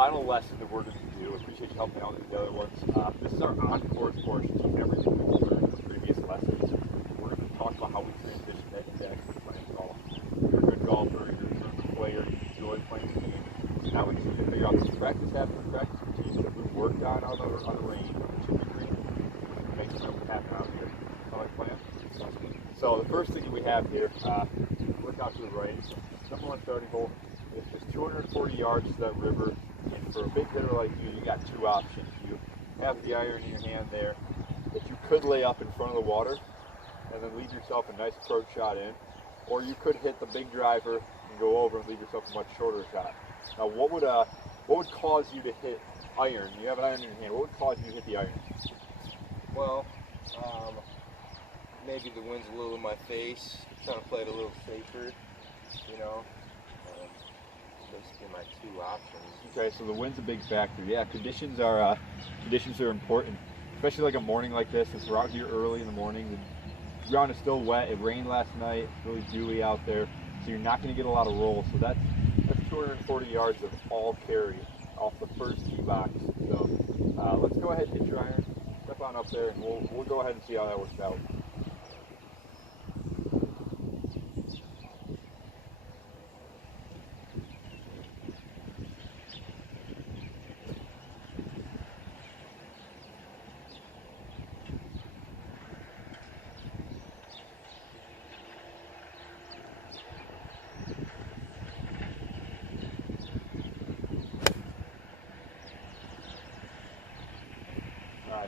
final lesson that we're going to do. Appreciate you helping out with the other ones. This is our on-course portion of everything we've learned in the previous lessons. We're going to talk about how we transition that into actually playing golf. You're a good golfer, you're a good player, you enjoy playing the game. So now we just need to figure out this practice habit and practice routines that we worked on the range, on the chipping green. We make something happen out here. Sound like a plan? So the first thing that we have here, look out to the right. Number one starting hole. It's just 240 yards to that river, and for a big hitter like you got two options. You have the iron in your hand there that you could lay up in front of the water and then leave yourself a nice approach shot in, or you could hit the big driver and go over and leave yourself a much shorter shot. Now, what would cause you to hit iron? You have an iron in your hand. What would cause you to hit the iron? Well, maybe the wind's a little in my face, trying to play it a little safer, you know. Basically my two options. Okay, so the wind's a big factor. Yeah, conditions are important, especially like a morning like this. Since we're out here early in the morning, the ground is still wet. It rained last night. It's really dewy out there, so you're not going to get a lot of roll. So that's 240 yards of all carry off the first tee box. So let's go ahead and hit your iron. Step on up there, and we'll go ahead and see how that works out.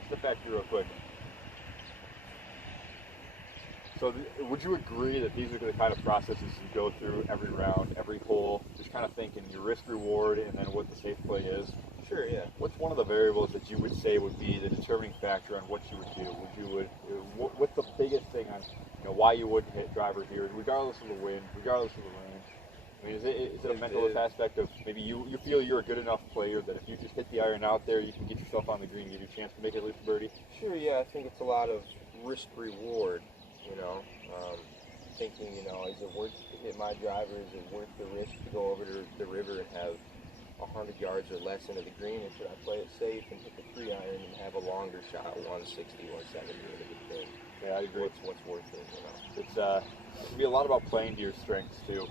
Step back here real quick. So would you agree that these are the kind of processes you go through every round, every hole, just kind of thinking your risk reward and then what the safe play is? Sure, yeah. What's one of the variables that you would say would be the determining factor on what you would do? What's the biggest thing on why you wouldn't hit driver here, regardless of the wind, regardless of the rain? I mean, is it a mental aspect of maybe you feel you're a good enough player that if you just hit the iron out there, you can get yourself on the green, give you a chance to make it loose birdie? Sure, yeah. I think it's a lot of risk reward. Thinking, is it worth to hit my driver? Is it worth the risk to go over to the river and have 100 yards or less into the green, or should I play it safe and hit the 3-iron and have a longer shot, 160, 170 into the pin? Yeah, I agree. What's worth it? It's it can be a lot about playing to your strengths too.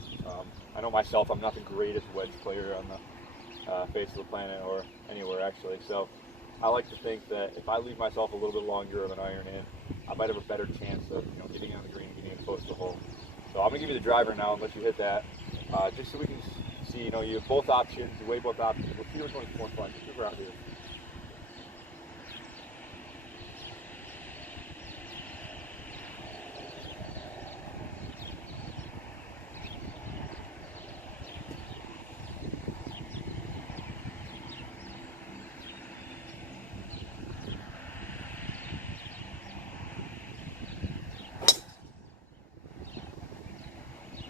I know myself, I'm not the greatest wedge player on the face of the planet or anywhere actually. So I like to think that if I leave myself a little bit longer of an iron in, I might have a better chance of getting on the green and getting it close to the hole. So I'm gonna give you the driver now and let you hit that, just so we can see. You have both options. You weigh both options. We'll see which one's more fun. Just move around here.